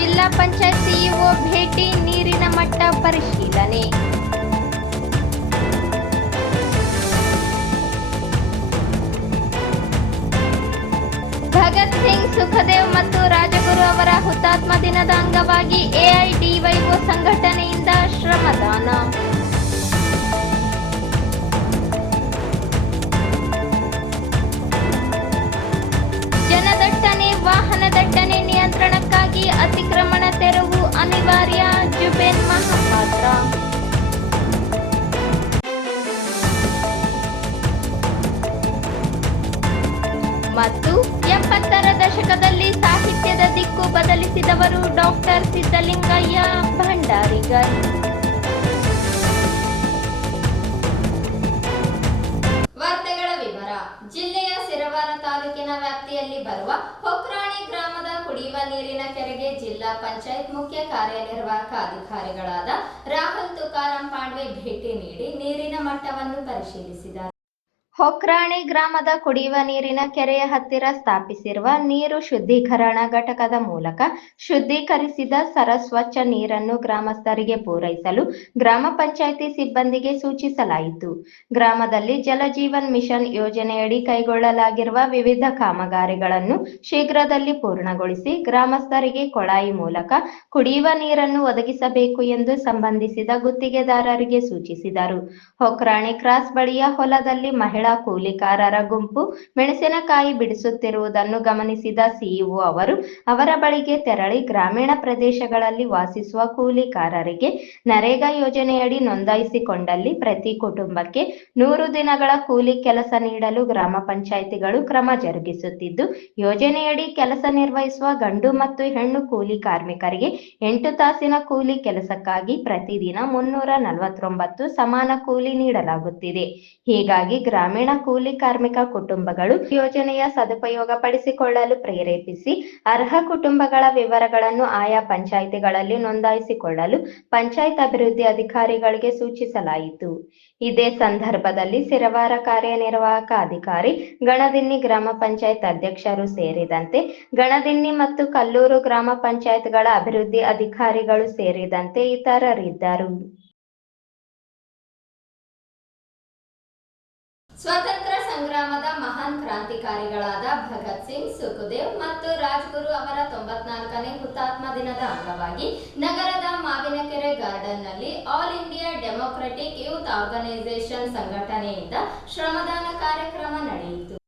ಜಿಲ್ಲಾ ಪಂಚಾಯತ್ ಸಿಇಒ ಭೇಟಿ ನೀರಿನ ಮಟ್ಟ ಪರಿಶೀಲನೆ. ಭಗತ್ ಸಿಂಗ್ ಸುಖದೇವ್ ಮತ್ತು ರಾಜಗುರು ಅವರ ಹುತಾತ್ಮ ದಿನದ ಅಂಗವಾಗಿ ಎಐಡಿವೈಒ ಸಂಘಟನೆಯಿಂದ ಶ್ರಮದಾನ. ಬದಲಿಸಿದವರು ಡಾಕ್ಟರ್ ಸಿದ್ದಲಿಂಗಯ್ಯ ಭಂಡಾರಿಗರ್ ವಾರ್ತೆಗಳ ವಿವರ. ಜಿಲ್ಲೆಯ ಸಿರವಾರ ತಾಲೂಕಿನ ವ್ಯಾಪ್ತಿಯಲ್ಲಿ ಬರುವ ಹೊಕ್ರಾಣಿ ಗ್ರಾಮದ ಕುಡಿಯುವ ನೀರಿನ ಕೆರೆಗೆ ಜಿಲ್ಲಾ ಪಂಚಾಯತ್ ಮುಖ್ಯ ಕಾರ್ಯನಿರ್ವಾಹಕ ಅಧಿಕಾರಿಗಳಾದ ರಾಹುಲ್ ತುಕಾರಾಂ ಪಾಂಡ್ವೆ ಭೇಟಿ ನೀಡಿ ನೀರಿನ ಮಟ್ಟವನ್ನು ಪರಿಶೀಲಿಸಿದರು. ಹೊಕ್ರಾಣಿ ಗ್ರಾಮದ ಕುಡಿಯುವ ನೀರಿನ ಕೆರೆಯ ಹತ್ತಿರ ಸ್ಥಾಪಿಸಿರುವ ನೀರು ಶುದ್ಧೀಕರಣ ಘಟಕದ ಮೂಲಕ ಶುದ್ಧೀಕರಿಸಿದ ಸರಸ್ವಚ್ಛ ನೀರನ್ನು ಗ್ರಾಮಸ್ಥರಿಗೆ ಪೂರೈಸಲು ಗ್ರಾಮ ಪಂಚಾಯಿತಿ ಸಿಬ್ಬಂದಿಗೆ ಸೂಚಿಸಲಾಯಿತು. ಗ್ರಾಮದಲ್ಲಿ ಜಲಜೀವನ್ ಮಿಷನ್ ಯೋಜನೆಯಡಿ ಕೈಗೊಳ್ಳಲಾಗಿರುವ ವಿವಿಧ ಕಾಮಗಾರಿಗಳನ್ನು ಶೀಘ್ರದಲ್ಲಿ ಪೂರ್ಣಗೊಳಿಸಿ ಗ್ರಾಮಸ್ಥರಿಗೆ ಕೊಳಾಯಿ ಮೂಲಕ ಕುಡಿಯುವ ನೀರನ್ನು ಒದಗಿಸಬೇಕು ಎಂದು ಸಂಬಂಧಿಸಿದ ಗುತ್ತಿಗೆದಾರರಿಗೆ ಸೂಚಿಸಿದರು. ಹೊಕ್ರಾಣಿ ಕ್ರಾಸ್ ಬಳಿಯ ಹೊಲದಲ್ಲಿ ಮಹಿಳಾ ಕೂಲಿಕಾರರ ಗುಂಪು ಮೆಣಸಿನಕಾಯಿ ಬಿಡಿಸುತ್ತಿರುವುದನ್ನು ಗಮನಿಸಿದ ಸಿಇಒ ಅವರು, ಅವರ ಬಳಿಗೆ ತೆರಳಿ ಗ್ರಾಮೀಣ ಪ್ರದೇಶಗಳಲ್ಲಿ ವಾಸಿಸುವ ಕೂಲಿಕಾರರಿಗೆ ನರೇಗಾ ಯೋಜನೆಯಡಿ ನೋಂದಾಯಿಸಿಕೊಂಡಲ್ಲಿ ಪ್ರತಿ ಕುಟುಂಬಕ್ಕೆ ನೂರು ದಿನಗಳ ಕೂಲಿ ಕೆಲಸ ನೀಡಲು ಗ್ರಾಮ ಪಂಚಾಯಿತಿಗಳು ಕ್ರಮ ಜರುಗಿಸುತ್ತಿದ್ದು, ಯೋಜನೆಯಡಿ ಕೆಲಸ ನಿರ್ವಹಿಸುವ ಗಂಡು ಮತ್ತು ಹೆಣ್ಣು ಕೂಲಿ ಕಾರ್ಮಿಕರಿಗೆ ಎಂಟು ತಾಸಿನ ಕೂಲಿ ಕೆಲಸಕ್ಕಾಗಿ ಪ್ರತಿದಿನ ಮುನ್ನೂರ ನಲವತ್ತೊಂಬತ್ತು ಸಮಾನ ಕೂಲಿ ನೀಡಲಾಗುತ್ತಿದೆ. ಹೀಗಾಗಿ ಗ್ರಾಮೀಣ ಕೂಲಿ ಕಾರ್ಮಿಕ ಕುಟುಂಬಗಳು ಯೋಜನೆಯ ಸದುಪಯೋಗ ಪಡಿಸಿಕೊಳ್ಳಲು ಪ್ರೇರೇಪಿಸಿ ಅರ್ಹ ಕುಟುಂಬಗಳ ವಿವರಗಳನ್ನು ಆಯಾ ಪಂಚಾಯಿತಿಗಳಲ್ಲಿ ನೋಂದಾಯಿಸಿಕೊಳ್ಳಲು ಪಂಚಾಯತ್ ಅಭಿವೃದ್ಧಿ ಅಧಿಕಾರಿಗಳಿಗೆ ಸೂಚಿಸಲಾಯಿತು. ಇದೇ ಸಂದರ್ಭದಲ್ಲಿ ಸಿರವಾರ ಕಾರ್ಯನಿರ್ವಾಹಕ ಅಧಿಕಾರಿ ಗಣದಿನ್ನಿ ಗ್ರಾಮ ಪಂಚಾಯತ್ ಅಧ್ಯಕ್ಷರು ಸೇರಿದಂತೆ ಗಣದಿನ್ನಿ ಮತ್ತು ಕಲ್ಲೂರು ಗ್ರಾಮ ಪಂಚಾಯತ್ಗಳ ಅಭಿವೃದ್ಧಿ ಅಧಿಕಾರಿಗಳು ಸೇರಿದಂತೆ ಇತರರಿದ್ದರು. ಸ್ವಾತಂತ್ರ್ಯ ಸಂಗ್ರಾಮದ ಮಹಾನ್ ಕ್ರಾಂತಿಕಾರಿಗಳಾದ ಭಗತ್ ಸಿಂಗ್, ಸುಖದೇವ್ ಮತ್ತು ರಾಜ್ಗುರು ಅವರ ತೊಂಬತ್ನಾಲ್ಕನೇ ಹುತಾತ್ಮ ದಿನದ ಅಂಗವಾಗಿ ನಗರದ Mavinakere ಗಾರ್ಡನ್ನಲ್ಲಿ All India Democratic Youth Organisation ಸಂಘಟನೆಯಿಂದ ಶ್ರಮದಾನ ಕಾರ್ಯಕ್ರಮ ನಡೆಯಿತು.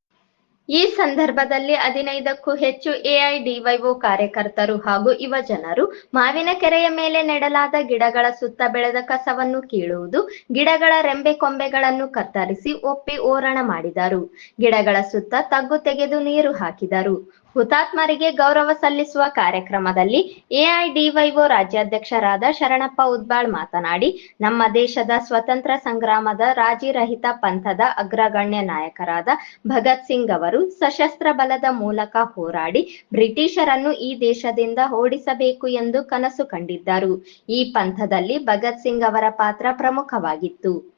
ಈ ಸಂದರ್ಭದಲ್ಲಿ ಹದಿನೈದಕ್ಕೂ ಹೆಚ್ಚು ಎಐಡಿವೈಒ ಕಾರ್ಯಕರ್ತರು ಹಾಗೂ ಯುವ ಜನರು ಮಾವಿನ ಕೆರೆಯ ಮೇಲೆ ನೆಡಲಾದ ಗಿಡಗಳ ಸುತ್ತ ಬೆಳೆದ ಕಸವನ್ನು ಕೀಳುವುದು, ಗಿಡಗಳ ರೆಂಬೆ ಕೊಂಬೆಗಳನ್ನು ಕತ್ತರಿಸಿ ಒಪ್ಪಿ ಓರಣ ಮಾಡಿದರು. ಗಿಡಗಳ ಸುತ್ತ ತಗ್ಗು ತೆಗೆದು ನೀರು ಹಾಕಿದರು. ಹುತಾತ್ಮರಿಗೆ ಗೌರವ ಸಲ್ಲಿಸುವ ಕಾರ್ಯಕ್ರಮದಲ್ಲಿ ಎಐಡಿವೈಒ ರಾಜ್ಯಾಧ್ಯಕ್ಷರಾದ ಶರಣಪ್ಪ ಉದ್ಬಾಳ್ ಮಾತನಾಡಿ, ನಮ್ಮ ದೇಶದ ಸ್ವತಂತ್ರ ಸಂಗ್ರಾಮದ ರಾಜಿರಹಿತ ಪಂಥದ ಅಗ್ರಗಣ್ಯ ನಾಯಕರಾದ ಭಗತ್ ಸಿಂಗ್ ಅವರು ಸಶಸ್ತ್ರ ಬಲದ ಮೂಲಕ ಹೋರಾಡಿ ಬ್ರಿಟಿಷರನ್ನು ಈ ದೇಶದಿಂದ ಓಡಿಸಬೇಕು ಎಂದು ಕನಸು ಕಂಡಿದ್ದರು. ಈ ಪಂಥದಲ್ಲಿ ಭಗತ್ ಸಿಂಗ್ ಅವರ ಪಾತ್ರ ಪ್ರಮುಖವಾಗಿತ್ತು.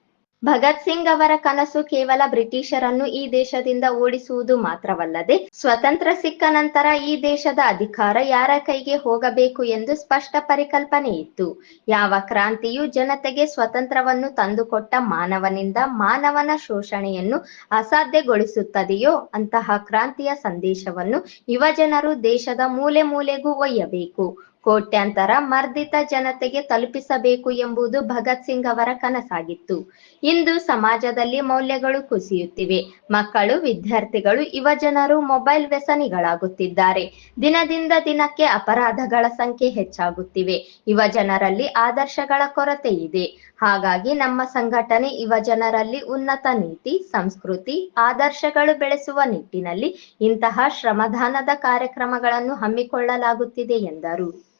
ಭಗತ್ ಸಿಂಗ್ ಅವರ ಕನಸು ಕೇವಲ ಬ್ರಿಟಿಷರನ್ನು ಈ ದೇಶದಿಂದ ಓಡಿಸುವುದು ಮಾತ್ರವಲ್ಲದೆ, ಸ್ವತಂತ್ರ ಸಿಕ್ಕ ನಂತರ ಈ ದೇಶದ ಅಧಿಕಾರ ಯಾರ ಕೈಗೆ ಹೋಗಬೇಕು ಎಂದು ಸ್ಪಷ್ಟ ಪರಿಕಲ್ಪನೆ ಇತ್ತು. ಯಾವ ಕ್ರಾಂತಿಯು ಜನತೆಗೆ ಸ್ವತಂತ್ರವನ್ನು ತಂದುಕೊಟ್ಟ ಮಾನವನಿಂದ ಮಾನವನ ಶೋಷಣೆಯನ್ನು ಅಸಾಧ್ಯಗೊಳಿಸುತ್ತದೆಯೋ, ಅಂತಹ ಕ್ರಾಂತಿಯ ಸಂದೇಶವನ್ನು ಯುವಜನರು ದೇಶದ ಮೂಲೆ ಮೂಲೆಗೂ ಒಯ್ಯಬೇಕು. ಕೋಟ್ಯಾಂತರ ಮರ್ದಿತ ಜನತೆಗೆ ತಲುಪಿಸಬೇಕು ಎಂಬುದು ಭಗತ್ ಸಿಂಗ್ ಅವರ ಕನಸಾಗಿತ್ತು. ಇಂದು ಸಮಾಜದಲ್ಲಿ ಮೌಲ್ಯಗಳು ಕುಸಿಯುತ್ತಿವೆ. ಮಕ್ಕಳು, ವಿದ್ಯಾರ್ಥಿಗಳು ಯುವಜನರು ಮೊಬೈಲ್ ವ್ಯಸನಿಗಳಾಗುತ್ತಿದ್ದಾರೆ. ದಿನದಿಂದ ದಿನಕ್ಕೆ ಅಪರಾಧಗಳ ಸಂಖ್ಯೆ ಹೆಚ್ಚಾಗುತ್ತಿವೆ. ಯುವಜನರಲ್ಲಿ ಆದರ್ಶಗಳ ಕೊರತೆ ಇದೆ. ಹಾಗಾಗಿ ನಮ್ಮ ಸಂಘಟನೆ ಯುವಜನರಲ್ಲಿ ಉನ್ನತ ನೀತಿ, ಸಂಸ್ಕೃತಿ, ಆದರ್ಶಗಳು ಬೆಳೆಸುವ ನಿಟ್ಟಿನಲ್ಲಿ ಇಂತಹ ಶ್ರಮದಾನದ ಕಾರ್ಯಕ್ರಮಗಳನ್ನು ಹಮ್ಮಿಕೊಳ್ಳಲಾಗುತ್ತಿದೆ ಎಂದರು.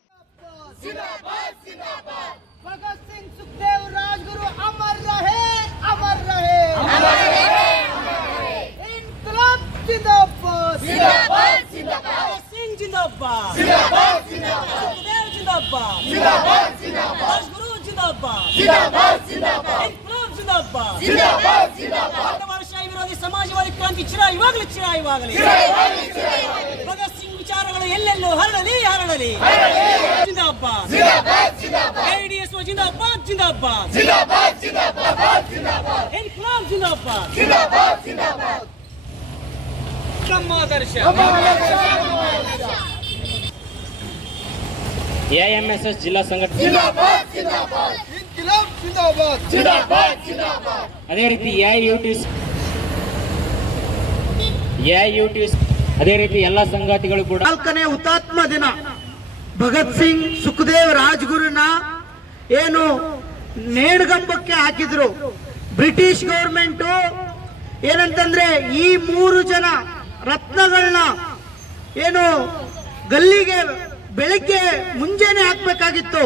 ಜಿಂದಾಬಾದ್ ಜಿಂದಾಬಾದ್ ಭಗತ್ ಸಿಂಗ್ ಸುಖದೇವ್ ರಾಜಗುರು ಅಮರ್ ರಹೇ ಅಮರ್ ರಹೇ. ಇನ್ಕಲಾಬ್ ಜಿಂದಾಬಾದ್ ಜಿಂದಾಬಾದ್ ಜಿಂದಾಬಾದ್ ಸಿಂಗ್ ಜಿಂದಾಬಾದ್ ಜಿಂದಾಬಾದ್ ಜಿಂದಾಬಾದ್ ಸುಖದೇವ್ ಜಿಂದಾಬಾದ್ ಜಿಂದಾಬಾದ್ ಜಿಂದಾಬಾದ್ ರಾಜಗುರು ಜಿಂದಾಬಾದ್ ಜಿಂದಾಬಾದ್ ಜಿಂದಾಬಾದ್ ಇನ್ಕಲಾಬ್ ಜಿಂದಾಬಾದ್ ಜಿಂದಾಬಾದ್ ವಿರೋಧಿ ಸಮಾಜವಾದಿ ಕ್ರಾಂತಿ ಇವಾಗಲೇ ಚಿರ ಸಿಂಗ್ ವಿಚಾರಗಳು ಎಲ್ಲೆಲ್ಲೋ ಹರಡಲಿ ಹರಡಲಿ. ಹರಡಲಿ. ಜಿಂದಾಬಾದ್. ಎಡಿಎಸ್ ಜಿಂದಾಬಾದ್. ಜಿಂದಾಬಾದ್ ಇನ್ಕ್ಲಾಬ್ ಜಿಂದಾಬಾದ್ जिंदाबाद ಆದರ್ಶ. जिंदाबाद ಜಿಲ್ಲಾ ಸಂಘಟನೆ. ಅದೇ ರೀತಿ ಎಐಯುಟಿಸ್ ಎಐಯುಟಿಸ್ ಅದೇ ರೀತಿ ಎಲ್ಲ ಸಂಗಾತಿಗಳು ಕೂಡ. ನಾಲ್ಕನೇ ಹುತಾತ್ಮ ದಿನ. ಭಗತ್ ಸಿಂಗ್ ಸುಖದೇವ್ ರಾಜ್ಗುರುನ ಏನು ನೇಣಗಂಬಕ್ಕೆ ಹಾಕಿದ್ರು. ಬ್ರಿಟಿಷ್ ಗೌರ್ಮೆಂಟ್ ಏನಂತಂದ್ರೆ ಈ ಮೂರು ಜನ ರತ್ನಗಳನ್ನ ಏನು ಗಲ್ಲಿಗೆ ಬೆಳಿಗ್ಗೆ ಮುಂಜಾನೆ ಹಾಕ್ಬೇಕಾಗಿತ್ತು.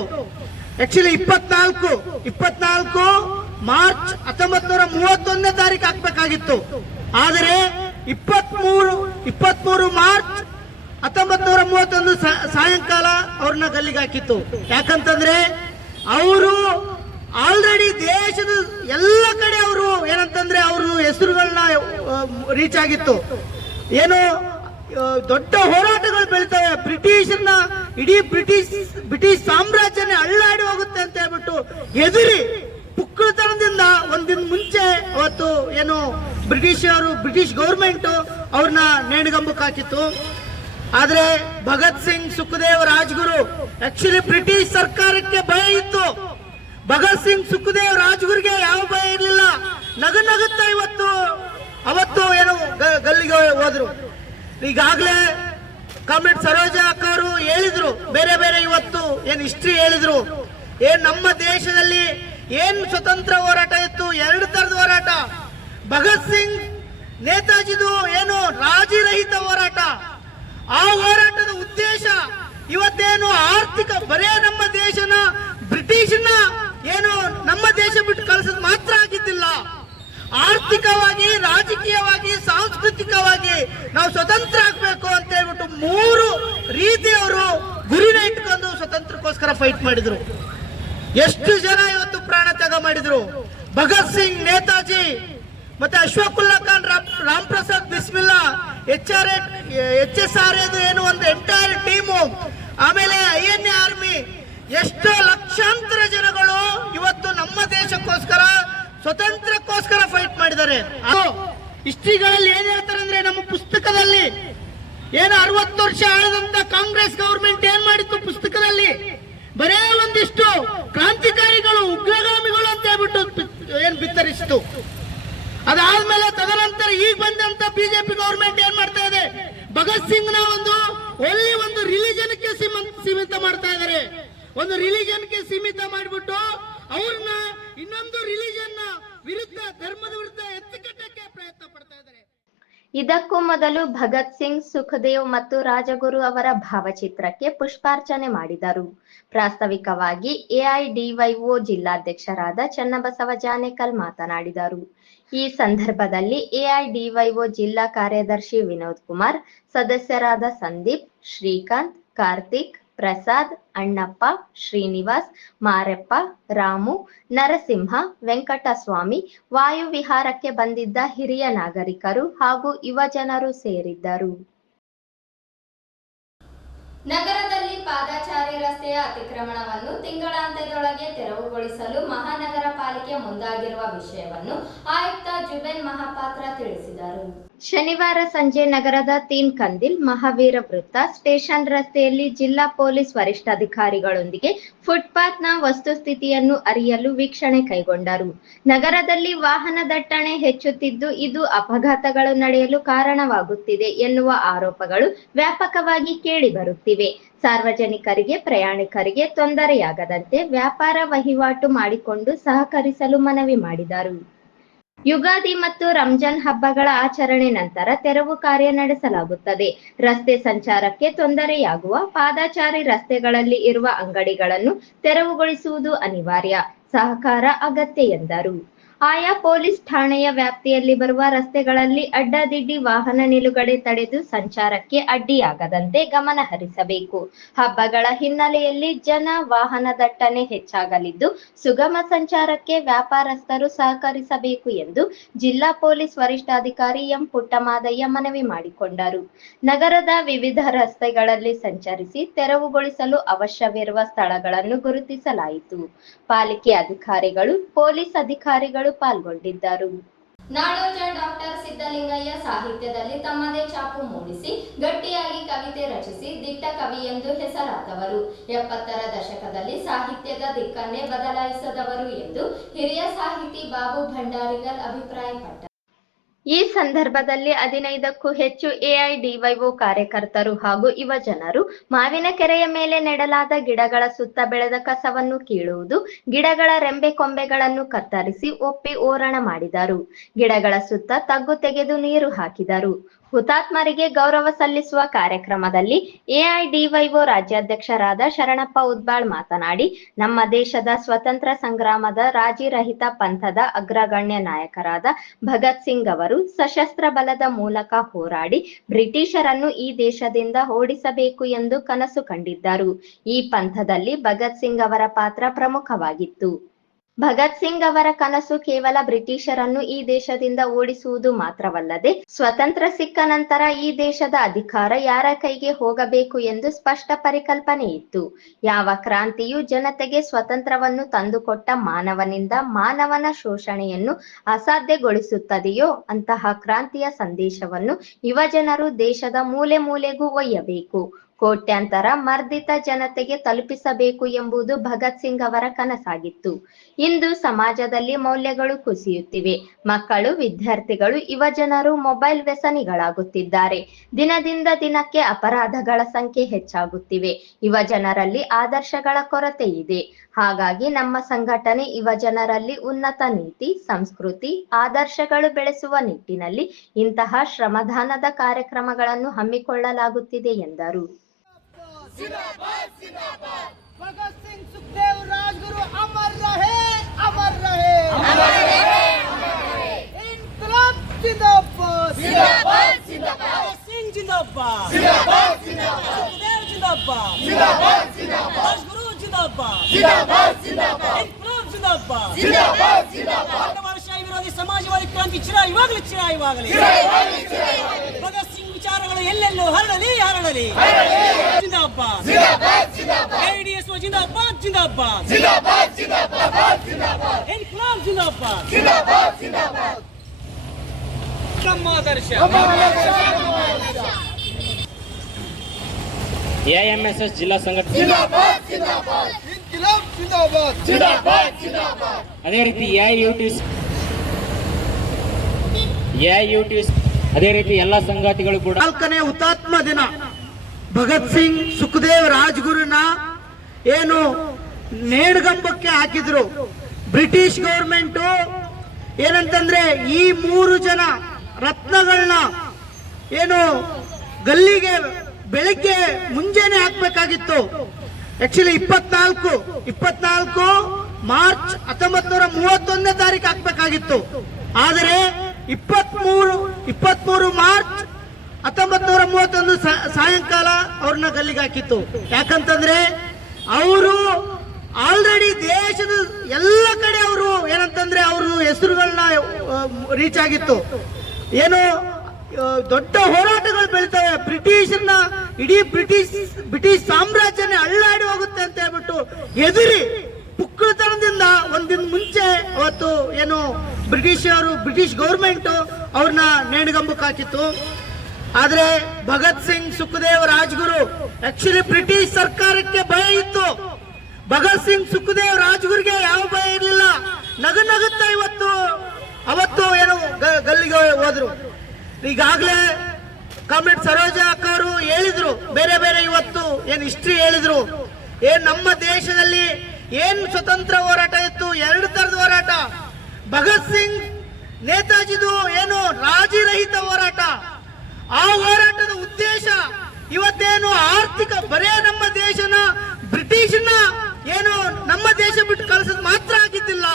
ಆಕ್ಚುಲಿ ಇಪ್ಪತ್ನಾಲ್ಕು ಇಪ್ಪತ್ನಾಲ್ಕು ಮಾರ್ಚ್ ಹತ್ತೊಂಬತ್ ನೂರ ಮೂವತ್ತೊಂದನೇ ತಾರೀಕು ಹಾಕ್ಬೇಕಾಗಿತ್ತು. ಆದರೆ ಇಪ್ಪತ್ಮೂರು ಇಪ್ಪತ್ಮೂರು ಮಾರ್ಚ್ ಹತ್ತೊಂಬತ್ ನೂರ ಮೂವತ್ತೊಂದು ಸಾಯಂಕಾಲ ಅವ್ರನ್ನ ಗಲ್ಲಿಗೆ ಹಾಕಿತ್ತು. ಯಾಕಂತಂದ್ರೆ ಅವರು ಆಲ್ರೆಡಿ ದೇಶದ ಎಲ್ಲ ಕಡೆ ಅವರು ಏನಂತಂದ್ರೆ ಅವರು ಹೆಸರುಗಳನ್ನ ರೀಚ್ ಆಗಿತ್ತು. ಏನು ದೊಡ್ಡ ಹೋರಾಟಗಳು ಬೆಳಿತವೆ. ಬ್ರಿಟಿಷರ್ನ, ಇಡೀ ಬ್ರಿಟಿಷ್ ಬ್ರಿಟಿಷ್ ಸಾಮ್ರಾಜ್ಯನೇ ಅಳ್ಳಾಡಿ ಹೋಗುತ್ತೆ ಅಂತ ಹೇಳ್ಬಿಟ್ಟು ಎದುರಿ ಪುಕ್ಕಳತನದಿಂದ ಒಂದಿನ ಮುಂಚೆ ಅವತ್ತು ಏನು ಬ್ರಿಟಿಷರು, ಬ್ರಿಟಿಷ್ ಗೌರ್ಮೆಂಟ್ ಅವ್ರನ್ನ ನೇಣಿಗಂಬಕ್ಕೆ ಹಾಕಿತ್ತು. ಆದ್ರೆ ಭಗತ್ ಸಿಂಗ್ ಸುಖದೇವ್ ರಾಜ್ಗುರು ಆಕ್ಚುಲಿ ಬ್ರಿಟಿಷ್ ಸರ್ಕಾರಕ್ಕೆ ಭಯ ಇತ್ತು. ಭಗತ್ ಸಿಂಗ್ ಸುಖದೇವ್ ರಾಜ್ಗುರಿಗೆ ಯಾವ ಭಯ ಇರಲಿಲ್ಲ. ನಗು ನಗುತ್ತಾ ಇವತ್ತು, ಅವತ್ತು ಏನು ಗಲ್ಲಿಗೆ ಹೋದ್ರು. ಈಗಾಗಲೇ ಕಾಮ್ರೇಡ್ ಸರೋಜ ಅಕ್ಕ ಅವರು ಹೇಳಿದ್ರು, ಬೇರೆ ಬೇರೆ ಇವತ್ತು ಏನ್ ಹಿಸ್ಟ್ರಿ ಹೇಳಿದ್ರು. ಏನ್ ನಮ್ಮ ದೇಶದಲ್ಲಿ ಏನ್ ಸ್ವತಂತ್ರ ಹೋರಾಟ ಇತ್ತು, ಎರಡು ತರದ ಹೋರಾಟ. ಭಗತ್ ಸಿಂಗ್, ನೇತಾಜಿದು ಏನು ರಾಜಿರಹಿತ ಹೋರಾಟ. ಆ ಹೋರಾಟದ ಉದ್ದೇಶ ಇವತ್ತೇನು ಆರ್ಥಿಕ, ಬರೇ ನಮ್ಮ ದೇಶನ ಬ್ರಿಟಿಷ್ನ ಏನು ನಮ್ಮ ದೇಶ ಬಿಟ್ಟು ಕಳಿಸೋದು ಮಾತ್ರ ಆಗಿದ್ದಿಲ್ಲ. ಆರ್ಥಿಕವಾಗಿ, ರಾಜಕೀಯವಾಗಿ, ಸಾಂಸ್ಕೃತಿಕವಾಗಿ ನಾವು ಸ್ವತಂತ್ರ ಆಗ್ಬೇಕು ಅಂತ ಹೇಳ್ಬಿಟ್ಟು ಮೂರು ರೀತಿಯವರು ಗುರಿನ ಇಟ್ಕೊಂಡು ಸ್ವತಂತ್ರಕ್ಕೋಸ್ಕರ ಫೈಟ್ ಮಾಡಿದ್ರು. ಎಷ್ಟು ಜನ ಇವತ್ತು ಪ್ರಾಣ ತ್ಯಾಗ ಮಾಡಿದ್ರು? ಭಗತ್ ಸಿಂಗ್, ನೇತಾಜಿ, ಮತ್ತೆ Ashfaqulla Khan, Ram Ram Prasad Bismil H R H S R ಏನು ಒಂದು ಎಂಟೈರ್ ಟೀಮು ಆಮೇಲೆ ಐ ಎನ್ ಎ ಆರ್ಮಿ ಎಷ್ಟೋ ಲಕ್ಷಾಂತರ ಜನಗಳು ಇವತ್ತು ನಮ್ಮ ದೇಶಕ್ಕೋಸ್ಕರ ಸ್ವತಂತ್ರಕ್ಕೋಸ್ಕರ ಫೈಟ್ ಮಾಡಿದ್ದಾರೆ. ಹಿಸ್ಟ್ರಿಗಳಲ್ಲಿ ಏನ್ ಹೇಳ್ತಾರೆ ಅಂದ್ರೆ ನಮ್ಮ ಪುಸ್ತಕದಲ್ಲಿ ಏನು ಅರವತ್ತು ವರ್ಷ ಆಳದಂತ ಕಾಂಗ್ರೆಸ್ ಗವರ್ಮೆಂಟ್ ಏನ್ ಮಾಡಿತ್ತು ಪುಸ್ತಕದಲ್ಲಿ? ಬರೇ ಒಂದಿಷ್ಟು ಕ್ರಾಂತಿಕಾರಿಗಳು, ಉಗ್ರಗಾಮಿಗಳು ಅಂತ ಹೇಳ್ಬಿಟ್ಟು ಏನ್ ಬಿತ್ತರಿಸಿತು ಬಂದಂತ ಬಿಜೆಪಿ ಗವರ್ಮೆಂಟ್ ಏನ್ ಮಾಡ್ತಾ ಇದೆ? ಭಗತ್ ಸಿಂಗ್ನ ಒಂದು ಒಳ್ಳೆ ಒಂದು ರಿಲಿಜನ್ಗೆ ಸೀಮ- ಸೀಮಿತ ಮಾಡ್ತಾ ಇದಾರೆ. ಒಂದು ರಿಲಿಜನ್ಗೆ ಸೀಮಿತ ಮಾಡಿಬಿಟ್ಟು ಅವ್ರನ್ನ ಇನ್ನೊಂದು ರಿಲಿಜನ್ನ ವಿರುದ್ಧ, ಧರ್ಮದ ವಿರುದ್ಧ ಎತ್ತಿಕಟ್ಟಕ್ಕೆ ಪ್ರಯತ್ನ ಪಡ್ತಾ ಇದ್ದಾರೆ ಇದಕ್ಕೂ ಮೊದಲು ಭಗತ್ ಸಿಂಗ್, ಸುಖದೇವ್ ಮತ್ತು ರಾಜಗುರು ಅವರ ಭಾವಚಿತ್ರಕ್ಕೆ ಪುಷ್ಪಾರ್ಚನೆ ಮಾಡಿದರು. ಪ್ರಾಸ್ತಾವಿಕವಾಗಿ ಎಐಡಿವೈಒ ಜಿಲ್ಲಾಧ್ಯಕ್ಷರಾದ ಚನ್ನಬಸವ ಜಾನೇಕಲ್ ಮಾತನಾಡಿದರು. ಈ ಸಂದರ್ಭದಲ್ಲಿ ಎಐಡಿವೈಒ ಜಿಲ್ಲಾ ಕಾರ್ಯದರ್ಶಿ ವಿನೋದ್ ಕುಮಾರ್, ಸದಸ್ಯರಾದ ಸಂದೀಪ್, ಶ್ರೀಕಾಂತ್, ಕಾರ್ತಿಕ್, ಪ್ರಸಾದ್, ಅಣ್ಣಪ್ಪ, ಶ್ರೀನಿವಾಸ್, ಮಾರೆಪ್ಪ, ರಾಮು, ನರಸಿಂಹ, ವೆಂಕಟಸ್ವಾಮಿ, ವಾಯುವಿಹಾರಕ್ಕೆ ಬಂದಿದ್ದ ಹಿರಿಯ ನಾಗರಿಕರು ಹಾಗೂ ಯುವಜನರು ಸೇರಿದ್ದರು. ನಗರದಲ್ಲಿ ಪಾದಚಾರಿ ರಸ್ತೆಯ ಅತಿಕ್ರಮಣವನ್ನು ತಿಂಗಳಾಂತ್ಯದೊಳಗೆ ತೆರವುಗೊಳಿಸಲು ಮಹಾನಗರ ಪಾಲಿಕೆ ಮುಂದಾಗಿರುವ ವಿಷಯವನ್ನು ಆಯುಕ್ತ ಜುಬೆನ್ ಮಹಾಪಾತ್ರ ತಿಳಿಸಿದರು. ಶನಿವಾರ ಸಂಜೆ ನಗರದ ತೀನ್ ಕಂದಿಲ್ ಮಹಾವೀರ ವೃತ್ತ ಸ್ಟೇಷನ್ ರಸ್ತೆಯಲ್ಲಿ ಜಿಲ್ಲಾ ಪೊಲೀಸ್ ವರಿಷ್ಠಾಧಿಕಾರಿಗಳೊಂದಿಗೆ ಫುಟ್ಪಾತ್ನ ವಸ್ತುಸ್ಥಿತಿಯನ್ನು ಅರಿಯಲು ವೀಕ್ಷಣೆ ಕೈಗೊಂಡರು. ನಗರದಲ್ಲಿ ವಾಹನ ದಟ್ಟಣೆ ಹೆಚ್ಚುತ್ತಿದ್ದು ಇದು ಅಪಘಾತಗಳು ನಡೆಯಲು ಕಾರಣವಾಗುತ್ತಿದೆ ಎನ್ನುವ ಆರೋಪಗಳು ವ್ಯಾಪಕವಾಗಿ ಕೇಳಿಬರುತ್ತಿವೆ. ಸಾರ್ವಜನಿಕರಿಗೆ, ಪ್ರಯಾಣಿಕರಿಗೆ ತೊಂದರೆಯಾಗದಂತೆ ವ್ಯಾಪಾರ ವಹಿವಾಟು ಮಾಡಿಕೊಂಡು ಸಹಕರಿಸಲು ಮನವಿ ಮಾಡಿದರು. ಯುಗಾದಿ ಮತ್ತು ರಂಜಾನ್ ಹಬ್ಬಗಳ ಆಚರಣೆ ನಂತರ ತೆರವು ಕಾರ್ಯ ನಡೆಸಲಾಗುತ್ತದೆ. ರಸ್ತೆ ಸಂಚಾರಕ್ಕೆ ತೊಂದರೆಯಾಗುವ ಪಾದಾಚಾರಿ ರಸ್ತೆಗಳಲ್ಲಿ ಇರುವ ಅಂಗಡಿಗಳನ್ನು ತೆರವುಗೊಳಿಸುವುದು ಅನಿವಾರ್ಯ. ಸಹಕಾರ ಅಗತ್ಯ ಎಂದರು. ಆಯಾ ಪೊಲೀಸ್ ಠಾಣೆಯ ವ್ಯಾಪ್ತಿಯಲ್ಲಿ ಬರುವ ರಸ್ತೆಗಳಲ್ಲಿ ಅಡ್ಡದಿಡ್ಡಿ ವಾಹನ ನಿಲುಗಡೆ ತಡೆದು ಸಂಚಾರಕ್ಕೆ ಅಡ್ಡಿಯಾಗದಂತೆ ಗಮನ ಹರಿಸಬೇಕು. ಹಬ್ಬಗಳ ಹಿನ್ನೆಲೆಯಲ್ಲಿ ಜನ ವಾಹನ ದಟ್ಟಣೆ ಹೆಚ್ಚಾಗಲಿದ್ದು, ಸುಗಮ ಸಂಚಾರಕ್ಕೆ ವ್ಯಾಪಾರಸ್ಥರು ಸಹಕರಿಸಬೇಕು ಎಂದು ಜಿಲ್ಲಾ ಪೊಲೀಸ್ ವರಿಷ್ಠಾಧಿಕಾರಿ ಎಂ ಪುಟ್ಟಮಾದಯ್ಯ ಮನವಿ ಮಾಡಿಕೊಂಡರು. ನಗರದ ವಿವಿಧ ರಸ್ತೆಗಳಲ್ಲಿ ಸಂಚರಿಸಿ ತೆರವುಗೊಳಿಸಲು ಅವಶ್ಯವಿರುವ ಸ್ಥಳಗಳನ್ನು ಗುರುತಿಸಲಾಯಿತು. ಪಾಲಿಕೆ ಅಧಿಕಾರಿಗಳು, ಪೊಲೀಸ್ ಅಧಿಕಾರಿಗಳು ಪಾಲ್ಗೊಂಡಿದ್ದರು. ನಾಡೋಜ ಡಾಕ್ಟರ್ ಸಿದ್ದಲಿಂಗಯ್ಯ ಸಾಹಿತ್ಯದಲ್ಲಿ ತಮ್ಮದೇ ಛಾಪು ಮೂಡಿಸಿ, ಗಟ್ಟಿಯಾಗಿ ಕವಿತೆ ರಚಿಸಿ, ದಿಟ್ಟ ಕವಿ ಎಂದು ಹೆಸರಾದವರು. ಎಪ್ಪತ್ತರ ದಶಕದಲ್ಲಿ ಸಾಹಿತ್ಯದ ದಿಕ್ಕನ್ನೇ ಬದಲಾಯಿಸದವರು ಎಂದು ಹಿರಿಯ ಸಾಹಿತಿ ಬಾಬು ಭಂಡಾರಿಗಲ್ ಅಭಿಪ್ರಾಯಪಟ್ಟರು. ಈ ಸಂದರ್ಭದಲ್ಲಿ ಹದಿನೈದಕ್ಕೂ ಹೆಚ್ಚು ಎಐಡಿವೈಒ ಕಾರ್ಯಕರ್ತರು ಹಾಗೂ ಯುವ ಜನರು ಮಾವಿನ ಕೆರೆಯ ಮೇಲೆ ನೆಡಲಾದ ಗಿಡಗಳ ಸುತ್ತ ಬೆಳೆದ ಕಸವನ್ನು ಕೀಳುವುದು, ಗಿಡಗಳ ರೆಂಬೆ ಕೊಂಬೆಗಳನ್ನು ಕತ್ತರಿಸಿ ಒಪ್ಪಿ ಓರಣ ಮಾಡಿದರು. ಗಿಡಗಳ ಸುತ್ತ ತಗ್ಗು ತೆಗೆದು ನೀರು ಹಾಕಿದರು. ಹುತಾತ್ಮರಿಗೆ ಗೌರವ ಸಲ್ಲಿಸುವ ಕಾರ್ಯಕ್ರಮದಲ್ಲಿ ಎಐಡಿವೈಒ ರಾಜ್ಯಾಧ್ಯಕ್ಷರಾದ ಶರಣಪ್ಪ ಉದ್ಬಾಳ್ ಮಾತನಾಡಿ, ನಮ್ಮ ದೇಶದ ಸ್ವತಂತ್ರ ಸಂಗ್ರಾಮದ ರಾಜಿರಹಿತ ಪಂಥದ ಅಗ್ರಗಣ್ಯ ನಾಯಕರಾದ ಭಗತ್ ಸಿಂಗ್ ಅವರು ಸಶಸ್ತ್ರ ಬಲದ ಮೂಲಕ ಹೋರಾಡಿ ಬ್ರಿಟಿಷರನ್ನು ಈ ದೇಶದಿಂದ ಓಡಿಸಬೇಕು ಎಂದು ಕನಸು ಕಂಡಿದ್ದರು. ಈ ಪಂಥದಲ್ಲಿ ಭಗತ್ ಸಿಂಗ್ ಅವರ ಪಾತ್ರ ಪ್ರಮುಖವಾಗಿತ್ತು. ಭಗತ್ ಸಿಂಗ್ ಅವರ ಕನಸು ಕೇವಲ ಬ್ರಿಟಿಷರನ್ನು ಈ ದೇಶದಿಂದ ಓಡಿಸುವುದು ಮಾತ್ರವಲ್ಲದೆ, ಸ್ವತಂತ್ರ ಸಿಕ್ಕ ನಂತರ ಈ ದೇಶದ ಅಧಿಕಾರ ಯಾರ ಕೈಗೆ ಹೋಗಬೇಕು ಎಂದು ಸ್ಪಷ್ಟ ಪರಿಕಲ್ಪನೆ ಇತ್ತು. ಯಾವ ಕ್ರಾಂತಿಯು ಜನತೆಗೆ ಸ್ವತಂತ್ರವನ್ನು ತಂದುಕೊಟ್ಟ ಮಾನವನಿಂದ ಮಾನವನ ಶೋಷಣೆಯನ್ನು ಅಸಾಧ್ಯಗೊಳಿಸುತ್ತದೆಯೋ ಅಂತಹ ಕ್ರಾಂತಿಯ ಸಂದೇಶವನ್ನು ಯುವಜನರು ದೇಶದ ಮೂಲೆ ಮೂಲೆಗೂ ಒಯ್ಯಬೇಕು. ಕೋಟ್ಯಾಂತರ ಮರ್ದಿತ ಜನತೆಗೆ ತಲುಪಿಸಬೇಕು ಎಂಬುದು ಭಗತ್ ಸಿಂಗ್ ಅವರ ಕನಸಾಗಿತ್ತು. ಇಂದು ಸಮಾಜದಲ್ಲಿ ಮೌಲ್ಯಗಳು ಕುಸಿಯುತ್ತಿವೆ. ಮಕ್ಕಳು, ವಿದ್ಯಾರ್ಥಿಗಳು ಯುವಜನರು ಮೊಬೈಲ್ ವ್ಯಸನಿಗಳಾಗುತ್ತಿದ್ದಾರೆ. ದಿನದಿಂದ ದಿನಕ್ಕೆ ಅಪರಾಧಗಳ ಸಂಖ್ಯೆ ಹೆಚ್ಚಾಗುತ್ತಿವೆ. ಯುವ ಜನರಲ್ಲಿ ಆದರ್ಶಗಳ ಕೊರತೆ ಇದೆ. ಹಾಗಾಗಿ ನಮ್ಮ ಸಂಘಟನೆ ಯುವಜನರಲ್ಲಿ ಉನ್ನತ ನೀತಿ, ಸಂಸ್ಕೃತಿ, ಆದರ್ಶಗಳು ಬೆಳೆಸುವ ನಿಟ್ಟಿನಲ್ಲಿ ಇಂತಹ ಶ್ರಮದಾನದ ಕಾರ್ಯಕ್ರಮಗಳನ್ನು ಹಮ್ಮಿಕೊಳ್ಳಲಾಗುತ್ತಿದೆ ಎಂದರು. ಭಗತ್ ಸಿಂಗ್ ಸುಖದೇವ್ ರಾಜ್ಗುರು ಅಮರ್ ರಹೇ! अमर रहे अमर रहे इंतलाब जिंदाबाद जिंदाबाद जिंदाबाद सिंह जिंदाबाद जिंदाबाद जिंदाबाद सुखदेव जिंदाबाद जिंदाबाद जिंदाबाद राजगुरु जिंदाबाद जिंदाबाद जिंदाबाद इंतलाब जिंदाबाद जिंदाबाद जिंदाबाद भारत वर्षाई विरोधी समाजवादी क्रांति चिरा युवागले चिरा युवागले चिरा युवागले भगत ವಿಚಾರಗಳು ಎಲ್ಲೆಲ್ಲೂ ಹರಡಲಿ ಹರಡಲಿ. ಜಿಂದಾಬಾದ್. ಎಡಿಎಸ್ ಜಿಂದಾಬಾದ್. ಜಿಂದಾಬಾದ್ ಜಿಂದಾಬಾದ್. ಜಿಂದಾಬಾದ್ ಜಿಂದಾಬಾದ್ ಇನ್ಕ್ಲಾಬ್ ಜಿಂದಾಬಾದ್. ಜಿಂದಾಬಾದ್ ಜಿಂದಾಬಾದ್. ನಮ್ಮ ಆದರ್ಶ ಎಎಂಎಸ್ಎಸ್ ಜಿಲ್ಲಾ ಸಂಘಟನೆ ಅದೇ ಜಿಂದಾಬಾದ್. ಜಿಂದಾಬಾದ್. ಜಿಂದಾಬಾದ್ ಅದೇ ರೀತಿ ಎಐಯುಟಿಸ್ ಎಐಯುಟಿಸ್ ಅದೇ ರೀತಿ ಎಲ್ಲ ಸಂಗಾತಿಗಳು ಕೂಡ ನಾಲ್ಕನೇ ಹುತಾತ್ಮ ದಿನ. ಭಗತ್ ಸಿಂಗ್, ಸುಖದೇವ್, ರಾಜ್ಗುರುನ ಏನು ನೇಣುಗಂಬಕ್ಕೆ ಹಾಕಿದ್ರು. ಬ್ರಿಟಿಷ್ ಗೌರ್ಮೆಂಟ್ ಏನಂತಂದ್ರೆ ಈ ಮೂರು ಜನ ರತ್ನಗಳನ್ನ ಏನು ಗಲ್ಲಿಗೆ, ಬೆಳಿಗ್ಗೆ ಮುಂಜಾನೆ ಹಾಕ್ಬೇಕಾಗಿತ್ತು. ಆಕ್ಚುಲಿ ಇಪ್ಪತ್ನಾಲ್ಕು ಇಪ್ಪತ್ನಾಲ್ಕು ಮಾರ್ಚ್ ಹತ್ತೊಂಬತ್ ನೂರ ಮೂವತ್ತೊಂದನೇ ತಾರೀಕು ಹಾಕ್ಬೇಕಾಗಿತ್ತು. ಆದರೆ ಇಪ್ಪತ್ಮೂರು ಇಪ್ಪತ್ಮೂರು ಮಾರ್ಚ್ ಹತ್ತೊಂಬತ್ ನೂರ ಮೂವತ್ತೊಂದು ಸಾಯಂಕಾಲ ಅವ್ರನ್ನ ಗಲ್ಲಿಗೆ ಹಾಕಿತ್ತು. ಯಾಕಂತಂದ್ರೆ ಅವರು ಆಲ್ರೆಡಿ ದೇಶದ ಎಲ್ಲ ಕಡೆ ಅವರು ಏನಂತಂದ್ರೆ ಅವರು ಹೆಸರುಗಳನ್ನ ರೀಚ್ ಆಗಿತ್ತು. ಏನು ದೊಡ್ಡ ಹೋರಾಟಗಳು ಬೆಳಿತವೆ. ಬ್ರಿಟಿಷರ್ನ, ಇಡೀ ಬ್ರಿಟಿಷ್ ಬ್ರಿಟಿಷ್ ಸಾಮ್ರಾಜ್ಯನೇ ಅಳ್ಳಾಡಿ ಹೋಗುತ್ತೆ ಅಂತ ಹೇಳ್ಬಿಟ್ಟು ಎದುರಿ ಪುಕ್ಕಳತನದಿಂದ ಒಂದಿನ ಮುಂಚೆ ಅವತ್ತು ಏನು ಬ್ರಿಟಿಷರು ಬ್ರಿಟಿಷ್ ಗೌರ್ಮೆಂಟ್ ಅವ್ರನ್ನ ನೇಣಿಗಂಬಕ್ಕೆ ಹಾಕಿತ್ತು. ಆದ್ರೆ ಭಗತ್ ಸಿಂಗ್ ಸುಖದೇವ್ ರಾಜ್ಗುರು ಆಕ್ಚುಲಿ ಬ್ರಿಟಿಷ್ ಸರ್ಕಾರಕ್ಕೆ ಭಯ ಇತ್ತು. ಭಗತ್ ಸಿಂಗ್ ಸುಖದೇವ್ ರಾಜ್ಗುರಿಗೆ ಯಾವ ಭಯ ಇರಲಿಲ್ಲ. ನಗು ನಗುತ್ತಾ ಇವತ್ತು, ಅವತ್ತು ಏನು ಗಲ್ಲಿಗೆ ಹೋದ್ರು. ಈಗಾಗಲೇ ಕಾಮ್ರೇಡ್ ಸರೋಜ ಅಕ್ಕ ಅವರು ಹೇಳಿದ್ರು. ಬೇರೆ ಬೇರೆ ಇವತ್ತು ಏನ್ ಹಿಸ್ಟ್ರಿ ಹೇಳಿದ್ರು. ಏನ್ ನಮ್ಮ ದೇಶದಲ್ಲಿ ಏನ್ ಸ್ವತಂತ್ರ ಹೋರಾಟ ಇತ್ತು? ಎರಡು ತರದ ಹೋರಾಟ. ಭಗತ್ ಸಿಂಗ್, ನೇತಾಜಿದು ಏನು ರಾಜಿರಹಿತ ಹೋರಾಟ. ಆ ಹೋರಾಟದ ಉದ್ದೇಶ ಇವತ್ತೇನು ಆರ್ಥಿಕ ಬರೇ ನಮ್ಮ ದೇಶನ, ಬ್ರಿಟಿಷ್ನ ಏನು ನಮ್ಮ ದೇಶ ಬಿಟ್ಟು ಕಳಿಸೋದು ಮಾತ್ರ ಆಗಿದ್ದಿಲ್ಲ.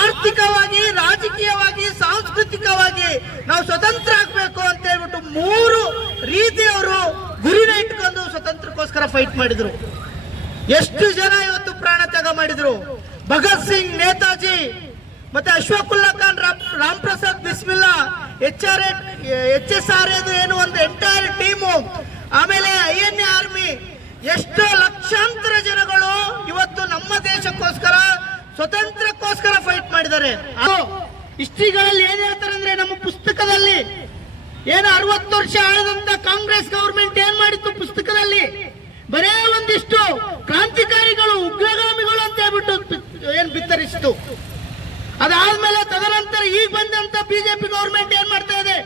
ಆರ್ಥಿಕವಾಗಿ, ರಾಜಕೀಯವಾಗಿ, ಸಾಂಸ್ಕೃತಿಕವಾಗಿ ನಾವು ಸ್ವತಂತ್ರ ಆಗ್ಬೇಕು ಅಂತ ಹೇಳ್ಬಿಟ್ಟು ಮೂರು ರೀತಿಯವರು ಗುರಿನ ಇಟ್ಕೊಂಡು ಸ್ವತಂತ್ರಕ್ಕೋಸ್ಕರ ಫೈಟ್ ಮಾಡಿದ್ರು. ಎಷ್ಟು ಜನ ಇವತ್ತು ಪ್ರಾಣ ತ್ಯಾಗ ಮಾಡಿದ್ರು? ಭಗತ್ ಸಿಂಗ್, ನೇತಾಜಿ, ಮತ್ತೆ Ashfaqulla Khan, Ram Prasad Bismil H R H S R ಏನು ಒಂದು ಎಂಟೈರ್ ಟೀಮು ಆಮೇಲೆ ಐ ಎನ್ ಎ ಆರ್ಮಿ ಎಷ್ಟೋ ಲಕ್ಷಾಂತರ ಜನಗಳು ಇವತ್ತು ನಮ್ಮ ದೇಶಕ್ಕೋಸ್ಕರ, ಸ್ವತಂತ್ರಕ್ಕೋಸ್ಕರ ಫೈಟ್ ಮಾಡಿದ್ದಾರೆ. ಹಿಸ್ಟ್ರಿಗಳಲ್ಲಿ ಏನ್ ಹೇಳ್ತಾರೆ ಅಂದ್ರೆ ನಮ್ಮ ಪುಸ್ತಕದಲ್ಲಿ, ಏನು ಅರವತ್ತು ವರ್ಷ ಆಳದಂತ ಕಾಂಗ್ರೆಸ್ ಗವರ್ಮೆಂಟ್ ಏನ್ ಮಾಡಿತ್ತು ಪುಸ್ತಕದಲ್ಲಿ? ಬರೇ ಒಂದಿಷ್ಟು ಕ್ರಾಂತಿಕಾರಿಗಳು, ಉಗ್ರಗಾಮಿಗಳು ಅಂತ ಹೇಳ್ಬಿಟ್ಟು ಏನ್ ಬಿತ್ತರಿಸಿತು. ಅದಾದ್ಮೇಲೆ ತದನಂತರ ಈಗ ಬಂದಂತ ಬಿಜೆಪಿ ಗವರ್ಮೆಂಟ್ ಏನ್ ಮಾಡ್ತಾ ಇದೆ?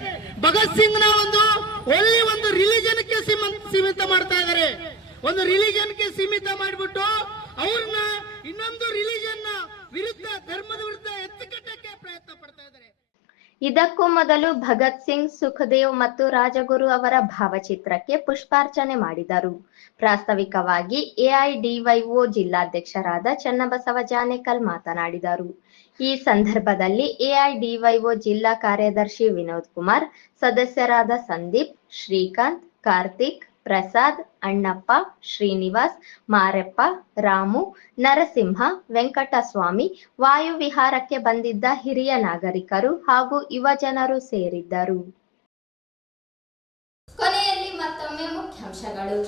ಭಗತ್ ಸಿಂಗ್ನ ಒಂದು ಒಳ್ಳೆ ಒಂದು ರಿಲಿಜನ್ಗೆ ಸೀಮ- ಸೀಮಿತ ಮಾಡ್ತಾ ಇದಾರೆ. ಒಂದು ರಿಲಿಜನ್ಗೆ ಸೀಮಿತ ಮಾಡಿಬಿಟ್ಟು ಅವ್ರನ್ನ ಇನ್ನೊಂದು ರಿಲಿಜನ್ ವಿರುದ್ಧ, ಧರ್ಮದ ವಿರುದ್ಧ ಎತ್ತಿಕಟ್ಟಕ್ಕೆ ಇದಕ್ಕೂ ಮೊದಲು ಭಗತ್ ಸಿಂಗ್, ಸುಖದೇವ್ ಮತ್ತು ರಾಜಗುರು ಅವರ ಭಾವಚಿತ್ರಕ್ಕೆ ಪುಷ್ಪಾರ್ಚನೆ ಮಾಡಿದರು. ಪ್ರಾಸ್ತಾವಿಕವಾಗಿ ಎಐಡಿವೈಒ ಜಿಲ್ಲಾಧ್ಯಕ್ಷರಾದ ಚನ್ನಬಸವ ಜಾನೇಕಲ್ ಮಾತನಾಡಿದರು. ಈ ಸಂದರ್ಭದಲ್ಲಿ ಎಐಡಿವೈಒ ಜಿಲ್ಲಾ ಕಾರ್ಯದರ್ಶಿ ವಿನೋದ್ ಕುಮಾರ್, ಸದಸ್ಯರಾದ ಸಂದೀಪ್, ಶ್ರೀಕಾಂತ್, ಕಾರ್ತಿಕ್, ಪ್ರಸಾದ್ ಅಣ್ಣಪ್ಪ ಶ್ರೀನಿವಾಸ್ ಮಾರೆಪ್ಪ ರಾಮು ನರಸಿಂಹ ವೆಂಕಟಸ್ವಾಮಿ ವಾಯುವಿಹಾರಕ್ಕೆ ಬಂದಿದ್ದ ಹಿರಿಯ ನಾಗರಿಕರು ಹಾಗೂ ಯುವಜನರು ಸೇರಿದ್ದರು. ಕೊನೆಯಲ್ಲಿ ಮತ್ತೊಮ್ಮೆ ಮುಖ್ಯಾಂಶಗಳು.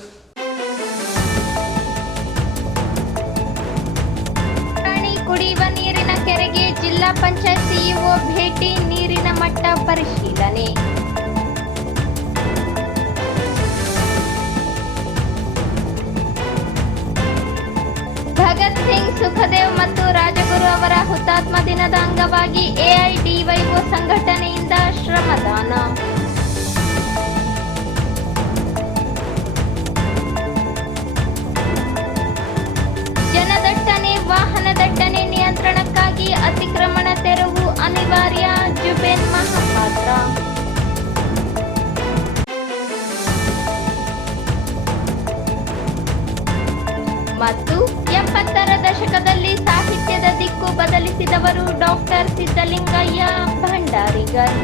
ಕುಡಿಯುವ ನೀರಿನ ಕೆರೆಗೆ ಜಿಲ್ಲಾ ಪಂಚಾಯತ್ ಸಿಇಒ ಭೇಟಿ ನೀರಿನ ಮಟ್ಟ ಪರಿಶೀಲನೆ. ಭಗತ್ ಸಿಂಗ್ ಸುಖದೇವ್ ಮತ್ತು ರಾಜಗುರು ಅವರ ಹುತಾತ್ಮ ದಿನದ ಅಂಗವಾಗಿ ಎಐಡಿವೈಒ ಸಂಘಟನೆಯಿಂದ ಶ್ರಮದಾನ. ದಶಕದಲ್ಲಿ ಸಾಹಿತ್ಯದ ದಿಕ್ಕು ಬದಲಿಸಿದವರು ಡಾಕ್ಟರ್ ಸಿದ್ದಲಿಂಗಯ್ಯ ಭಂಡಾರಿಗರ್.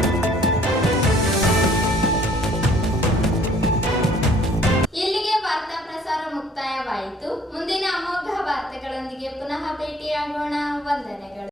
ಇಲ್ಲಿಗೆ ವಾರ್ತಾ ಪ್ರಸಾರ ಮುಕ್ತಾಯವಾಯಿತು. ಮುಂದಿನ ಅಮೋಘ ವಾರ್ತೆಗಳೊಂದಿಗೆ ಪುನಃ ಭೇಟಿಯಾಗೋಣ. ವಂದನೆಗಳು.